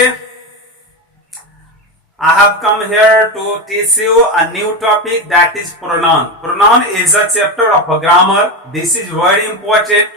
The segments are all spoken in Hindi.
Today I have come here to teach you a new topic, that is pronoun. Pronoun is a chapter of a grammar. This is very important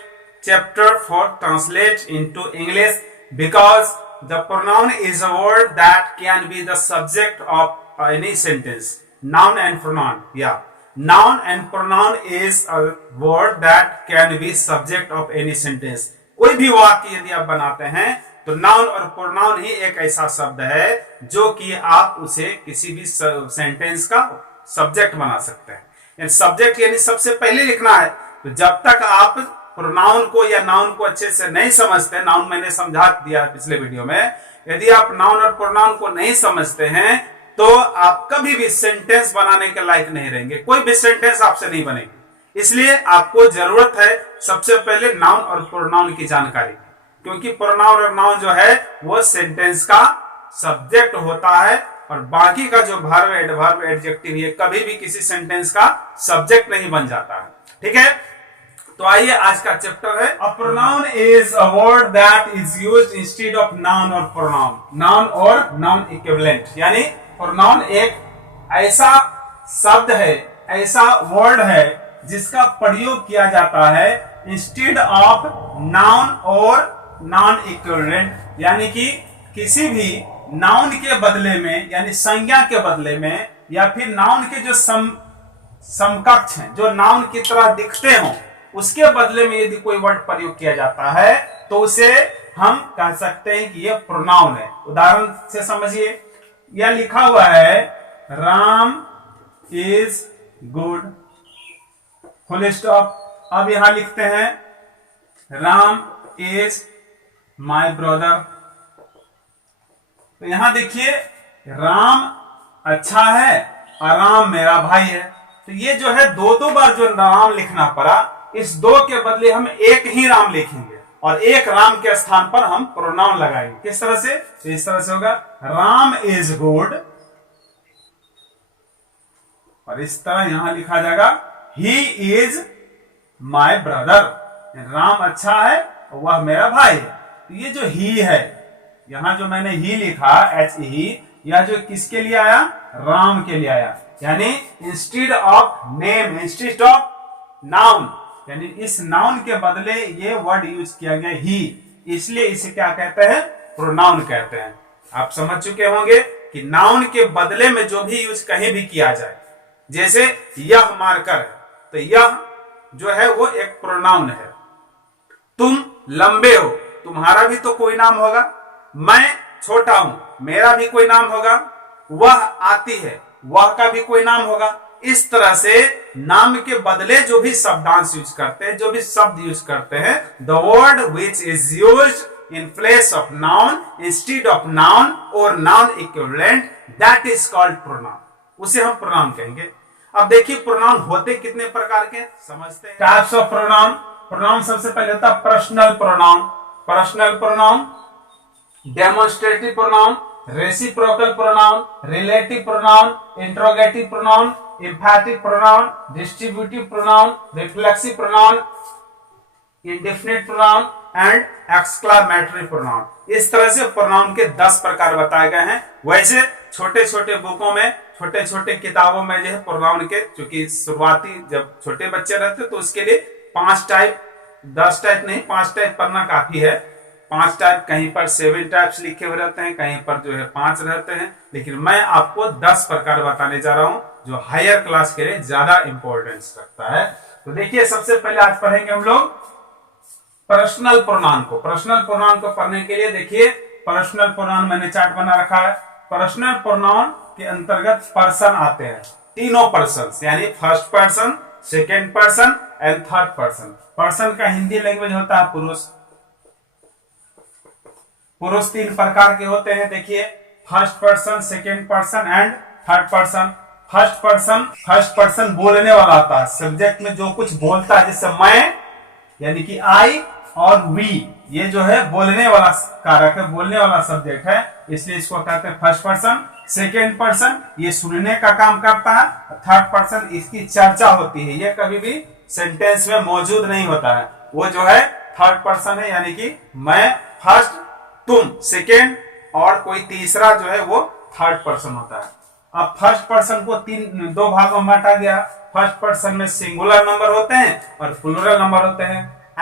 chapter for translate into English, because the pronoun is a word that can be the subject of any sentence. Noun and pronoun. Yeah. Noun and pronoun is a word that can be subject of any sentence. कोई भी वाक्य यदि आप बनाते हैं तो नाउन और प्रोनाउन ही एक ऐसा शब्द है जो कि आप उसे किसी भी सेंटेंस का सब्जेक्ट बना सकते हैं। सब्जेक्ट यानी सबसे पहले लिखना है। तो जब तक आप प्रोनाउन को या नाउन को अच्छे से नहीं समझते, नाउन मैंने समझा दिया पिछले वीडियो में, यदि आप नाउन और प्रोनाउन को नहीं समझते हैं तो आप कभी भी सेंटेंस बनाने के लायक नहीं रहेंगे। कोई भी सेंटेंस आपसे नहीं बनेगी। इसलिए आपको जरूरत है सबसे पहले नाउन और प्रोनाउन की जानकारी, क्योंकि प्रोनाउन और नाउन जो है वो सेंटेंस का सब्जेक्ट होता है और बाकी का जो वर्ब, एडवर्ब, एडजेक्टिव ये कभी भी किसी सेंटेंस का सब्जेक्ट नहीं बन जाता है। ठीक है, तो आइए आज का चैप्टर है a pronoun is a word that is used instead of noun और प्रोनाउन। नाउन और नाउन इक्विवेलेंट, यानी प्रोनाउन एक ऐसा शब्द है, ऐसा वर्ड है जिसका प्रयोग किया जाता है इंस्टेड ऑफ नाउन और नॉन इक्विवेलेंट, यानी कि किसी भी नाउन के बदले में, यानी संज्ञा के बदले में, या फिर नाउन के जो समकक्ष हैं, जो नाउन की तरह दिखते हों, उसके बदले में यदि कोई वर्ड प्रयोग किया जाता है तो उसे हम कह सकते हैं कि यह प्रोनाउन है। उदाहरण से समझिए, यह लिखा हुआ है Ram is good, full stop. अब यहां लिखते हैं राम इज माय ब्रदर। तो यहां देखिए राम अच्छा है और राम मेरा भाई है। तो ये जो है दो बार जो राम लिखना पड़ा, इस दो के बदले हम एक ही राम लिखेंगे और एक राम के स्थान पर हम प्रोनाउन लगाएंगे। किस तरह से? तो इस तरह से होगा राम इज गुड, और इस तरह यहां लिखा जाएगा he is my brother. Ram अच्छा है और वह मेरा भाई है। तो ये जो ही है, यहां जो मैंने ही लिखा एच ही, यह जो किसके लिए आया? राम के लिए आया। यानी instead of name, instead of noun, यानी इस नाउन के बदले ये वर्ड यूज किया गया ही, इसलिए इसे क्या कहते हैं? प्रोनाउन कहते हैं। आप समझ चुके होंगे कि नाउन के बदले में जो भी यूज कहीं भी किया जाए, जैसे यह मार्कर है, तो यह जो है वो एक प्रोनाउन है। तुम लंबे हो, तुम्हारा भी तो कोई नाम होगा। मैं छोटा हूं, मेरा भी कोई नाम होगा। वह आती है, वह का भी कोई नाम होगा। इस तरह से नाम के बदले जो भी शब्दांश यूज करते हैं, जो भी शब्द यूज करते हैं, the word which is used in place of noun instead of noun और noun equivalent, that is called pronoun. उसे हम प्रोनाउन कहेंगे। अब देखिए प्रोनाउन होते कितने प्रकार के समझते हैं। Types of pronoun. प्रोनाउन सबसे पहले होता है personal pronoun. Personal pronoun, demonstrative pronoun, reciprocal pronoun, relative pronoun, interrogative pronoun, एम्फैटिक pronoun, distributive pronoun, reflexive pronoun, indefinite pronoun and exclamatory pronoun. इस तरह से प्रोनाउन के 10 प्रकार बताए गए हैं। वैसे छोटे छोटे बुकों में, छोटे छोटे किताबों में जो है प्रोनाउन के, चूंकि शुरुआती जब छोटे बच्चे रहते तो उसके लिए 5 टाइप, 10 टाइप नहीं, 5 टाइप पढ़ना काफी है। 5 टाइप, कहीं पर 7 टाइप्स लिखे हुए रहते हैं, कहीं पर जो है 5 रहते हैं, लेकिन मैं आपको 10 प्रकार बताने जा रहा हूं जो हायर क्लास के लिए ज्यादा इंपॉर्टेंस रखता है। तो देखिए सबसे पहले आज पढ़ेंगे हम लोग पर्सनल प्रोनाउन को। पर्सनल प्रोनाउन को पढ़ने के लिए देखिए पर्सनल प्रोनाउन मैंने चार्ट बना रखा है। पर्सनल प्रोनाउन के अंतर्गत पर्सन आते हैं, तीनों पर्सन, यानी first person, second person and third person. Person का हिंदी लैंग्वेज होता है पुरुष। पुरुष 3 प्रकार के होते हैं। देखिए first person, second person and third person. First person बोलने वाला होता है, सब्जेक्ट में जो कुछ बोलता है, जैसे मैं यानी कि आई और वी, ये जो है बोलने वाला कारक है, बोलने वाला सब्जेक्ट है, इसलिए इसको कहते हैं फर्स्ट पर्सन। सेकेंड पर्सन ये सुनने का काम करता है। थर्ड पर्सन इसकी चर्चा होती है, ये कभी भी सेंटेंस में मौजूद नहीं होता है। वो जो है थर्ड पर्सन है, यानी कि मैं फर्स्ट, तुम सेकेंड और कोई तीसरा जो है वो थर्ड पर्सन होता है। अब फर्स्ट पर्सन को दो भागों में बांटा गया। फर्स्ट पर्सन में सिंगुलर नंबर होते हैं और प्लूरल नंबर होते हैं।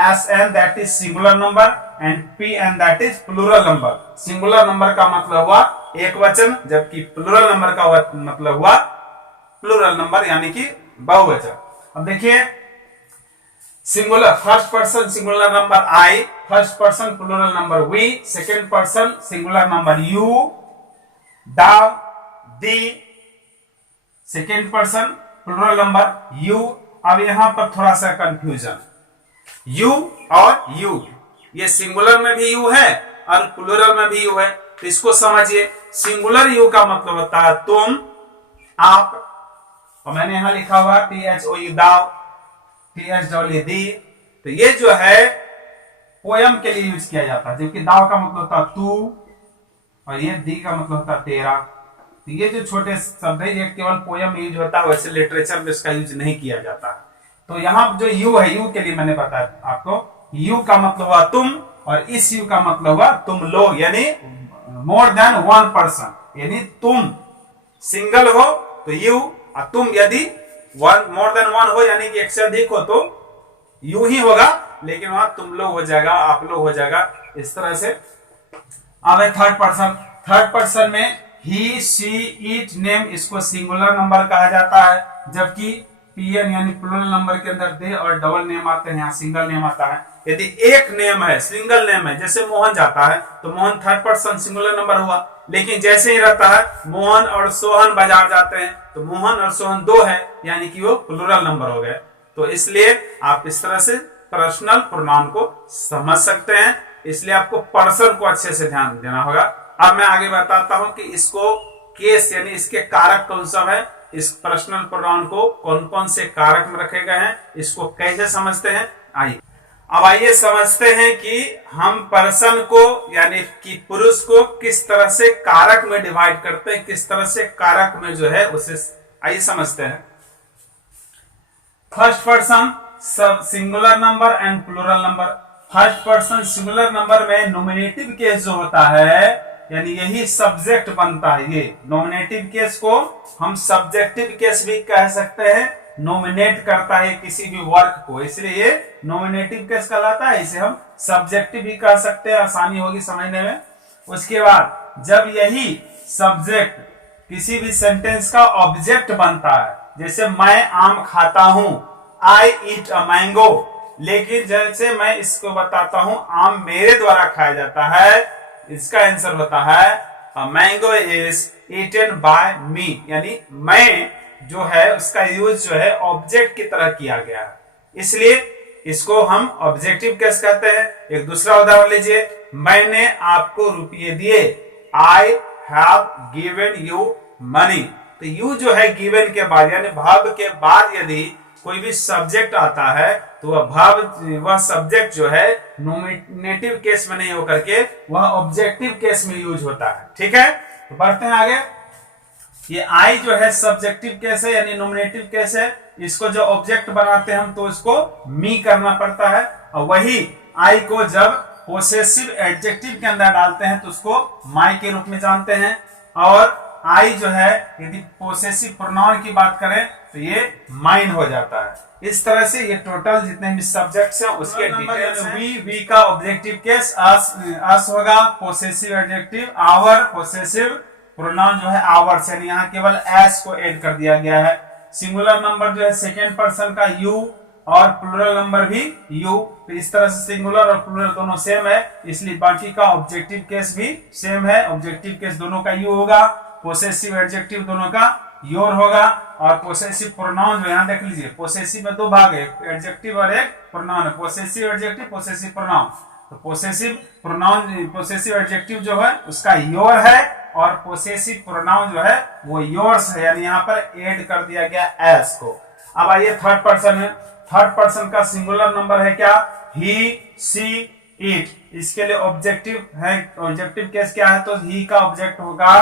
Sn that is singular number and Pn that is plural number. Singular number का मतलब हुआ एक वचन, जबकि प्लूरल नंबर का मतलब हुआ प्लूरल नंबर यानी कि बहुवचन। अब देखिए, singular first person singular number I, first person plural number we, second person singular number you, thou, thee, second person plural number you। अब यहां पर थोड़ा सा कंफ्यूजन, you और you, ये सिंगुलर में भी you है और प्लूरल में भी you है। तो इसको समझिए, सिंगुलर you का मतलब होता है तुम, आप, और मैंने यहां लिखा हुआ thou, thou, thou, तो ये जो है पोयम के लिए यूज किया जाता है, जबकि दाव का मतलब होता तू और ये दी का मतलब होता तेरा। तो ये जो छोटे शब्द है ये केवल पोयम में यूज होता है, वैसे लिटरेचर में इसका यूज नहीं किया जाता। तो यहाँ जो यू है, यू के लिए मैंने बताया आपको, यू का मतलब हुआ तुम और इस यू का मतलब हुआ तुम लोग, यानी मोर देन वन पर्सन, यानी तुम सिंगल हो तो यू, और तुम यदि मोर देन वन हो यानी कि एक से अधिक हो तो यू ही होगा, लेकिन वहां तुम लोग हो जाएगा, आप लोग हो जाएगा, इस तरह से। अब है थर्ड पर्सन। थर्ड पर्सन में ही, शी, इट, नेम, इसको सिंगुलर नंबर कहा जाता है, जबकि पीएन यानी प्लूरल नंबर के अंदर दे और डबल नेम आते हैं, यहाँ सिंगल नेम आता है। यदि एक नेम है, सिंगल नेम है, जैसे मोहन जाता है तो Mohan third person singular number हुआ। लेकिन जैसे ही रहता है मोहन और सोहन बाजार जाते हैं तो मोहन और सोहन दो है, यानी कि वो प्लूरल नंबर हो गए। तो इसलिए आप इस तरह से पर्सनल प्रोनाउन को समझ सकते हैं, इसलिए आपको पर्सन को अच्छे से ध्यान देना होगा। अब मैं आगे बताता हूं कि इसको केस यानी इसके कारक कौन सा है, इस पर्सनल प्रोनाउन को कौन कौन से कारक में रखे गए हैं, इसको कैसे समझते हैं। आइए अब आइए समझते हैं कि हम पर्सन को यानी कि पुरुष को किस तरह से कारक में डिवाइड करते हैं, किस तरह से कारक में जो है उसे आइए समझते हैं। फर्स्ट पर्सन सब singular number and plural number. First person singular number में नॉमिनेटिव केस जो होता है यानी यही सब्जेक्ट बनता है। ये नॉमिनेटिव केस को हम सब्जेक्टिव केस भी कह सकते हैं, नॉमिनेट करता है किसी भी वर्क को, इसलिए ये नॉमिनेटिव केस कहलाता है। इसे हम सब्जेक्टिव भी कह सकते हैं, आसानी होगी समझने में। उसके बाद जब यही सब्जेक्ट किसी भी सेंटेंस का ऑब्जेक्ट बनता है, जैसे मैं आम खाता हूं, आई ईट अ मैंगो, लेकिन जैसे मैं इसको बताता हूं आम मेरे द्वारा खाया जाता है, इसका आंसर होता है a mango is eaten by me, यानी मैं जो है उसका यूज जो है ऑब्जेक्ट की तरह किया गया है, इसलिए इसको हम ऑब्जेक्टिव केस कहते हैं। एक दूसरा उदाहरण लीजिए, मैंने आपको रुपये दिए, I have given you money. तो यू जो है गिवन के बाद यानी भाव के बाद यदि कोई भी सब्जेक्ट आता है तो वह सब्जेक्ट जो है नॉमिनेटिव केस में नहीं होकर के वह ऑब्जेक्टिव केस में यूज होता है। ठीक है, तो बढ़ते हैं आगे। ये आई जो है सब्जेक्टिव केस है यानी नॉमिनेटिव केस है, इसको जो ऑब्जेक्ट बनाते हैं हम तो इसको मी करना पड़ता है, और वही आई को जब पोसेसिव एडजेक्टिव के अंदर डालते हैं तो उसको माई के रूप में जानते हैं। और आई जो है यदि पोसेसिव प्रोनाउन की बात करें तो ये माइन हो जाता है। इस तरह से ये टोटल जितने भी सब्जेक्ट्स हैं उसके डिटेल्स हैं। वी का ऑब्जेक्टिव केस, अस होगा possessive adjective, our possessive pronoun जो है आवर्स, यानी यहाँ केवल एस को ऐड कर दिया गया है। सिंगुलर नंबर जो है सेकेंड पर्सन का यू और प्लूरल नंबर भी यू। तो इस तरह से सिंगुलर और प्लूरल दोनों सेम है, इसलिए बाकी का ऑब्जेक्टिव केस भी सेम है। ऑब्जेक्टिव केस दोनों का यू होगा, पोसेसिव एडजेक्टिव दोनों का योर होगा, और पोसेसिव प्रोनाउन जो यहाँ देख लीजिए, पोसेसिव में दो भाग है, एडजेक्टिव और एक प्रोनाउन है, पोसेसिव एडजेक्टिव पोसेसिव प्रोनाउन। तो पोसेसिव प्रोनाउन पोसेसिव एडजेक्टिव जो है उसका योर है और पोसेसिव प्रोनाउन जो है वो योर्स है, यानी यहाँ पर ऐड कर दिया गया एस को। अब आइए थर्ड पर्सन है। थर्ड पर्सन का सिंगुलर नंबर है क्या, ही, सी, इट। इसके लिए ऑब्जेक्टिव है, ऑब्जेक्टिव केस क्या है तो ही का ऑब्जेक्ट होगा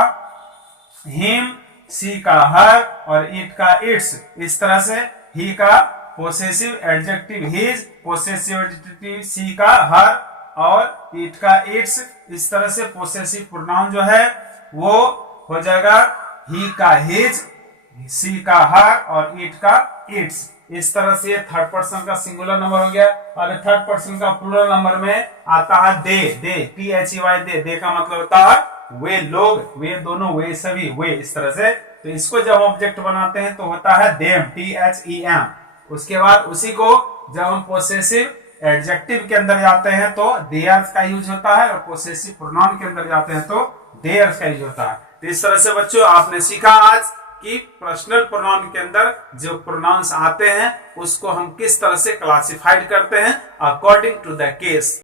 हिम, सी का हर और इट का इट्स। इस तरह से ही का possessive adjective his, possessive adjective she का हर और इट का इट्स। इस तरह से पोसेसिव प्रोनाउन जो है वो हो जाएगा ही का हिज, सी का हर और इट का इट्स। इस तरह से थर्ड पर्सन का सिंगुलर नंबर हो गया। और थर्ड पर्सन का प्लूरल नंबर में आता है दे, दे, THEY, दे का मतलब होता है वे लोग, वे दोनों, वे सभी, वे। इस तरह से तो इसको जब ऑब्जेक्ट बनाते हैं तो होता है देम, THEM। उसके बाद उसी को जब हम पोसेसिव एडजेक्टिव के अंदर जाते हैं तो देयर्स का यूज होता है, और पोसेसिव प्रोनाउन के अंदर जाते हैं तो देयर्स का यूज होता है। तो इस तरह से बच्चों आपने सीखा आज कि पर्सनल प्रोनाउन के अंदर जो प्रोनाउंस आते हैं उसको हम किस तरह से क्लासिफाइड करते हैं अकॉर्डिंग टू द केस।